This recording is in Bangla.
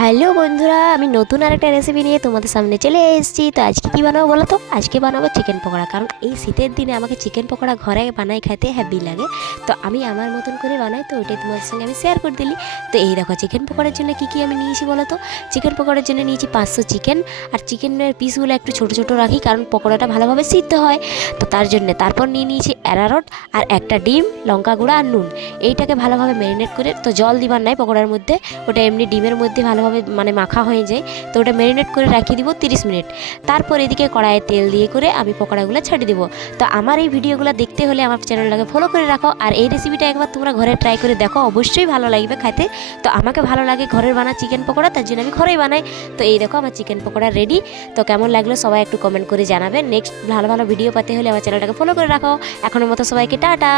হ্যালো বন্ধুরা, আমি নতুন আরেকটা রেসিপি নিয়ে তোমাদের সামনে চলে এসেছি। তো আজকে কী বানাবো বলো তো? আজকে বানাবো চিকেন পকোড়া। কারণ এই শীতের দিনে আমাকে চিকেন পকোড়া ঘরে বানাই খেতে হ্যাপি লাগে। তো আমি আমার মতন করে বানাই, তো ওইটাই তোমাদের সঙ্গে আমি শেয়ার করে দিলি। তো এই দেখো চিকেন পকোড়ার জন্য কী আমি নিয়েছি বলো তো? চিকেন পকোড়ার জন্য নিয়েছি 500 চিকেন। আর চিকেনের পিসগুলো একটু ছোটো ছোটো রাখি, কারণ পকোড়াটা ভালোভাবে সিদ্ধ হয়। তো তার জন্য তারপর নিয়ে নিয়েছি অ্যারারোট আর একটা ডিম, লঙ্কা গুঁড়া আর নুন। এইটাকে ভালোভাবে ম্যারিনেট করে, তো জল দিবার নাই পকোড়ার মধ্যে, ওটা এমনি ডিমের মধ্যে ভালোভাবে মানে মাখা হয়ে যায়। তো ওটা ম্যারিনেট করে রাখিয়ে দিব 30 মিনিট। তারপর এদিকে কড়াইয়ে তেল দিয়ে করে আমি পকোড়াগুলো ছাড়িয়ে দেবো। তো আমার এই ভিডিওগুলো দেখতে হলে আমার চ্যানেলটাকে ফলো করে রাখো। আর এই রেসিপিটা একবার তোমরা ঘরে ট্রাই করে দেখো, অবশ্যই ভালো লাগবে খেতে। তো আমাকে ভালো লাগে ঘরের বানা চিকেন পকোড়া, তার জন্য আমি ঘরেই বানাই। তো এই দেখো আমার চিকেন পকোড়া রেডি। তো কেমন লাগলো সবাই একটু কমেন্ট করে জানাবেন। নেক্সট ভালো ভালো ভিডিও পেতে হলে আমার চ্যানেলটাকে ফলো করে রাখো। এখনের মতো সবাইকে টাটা।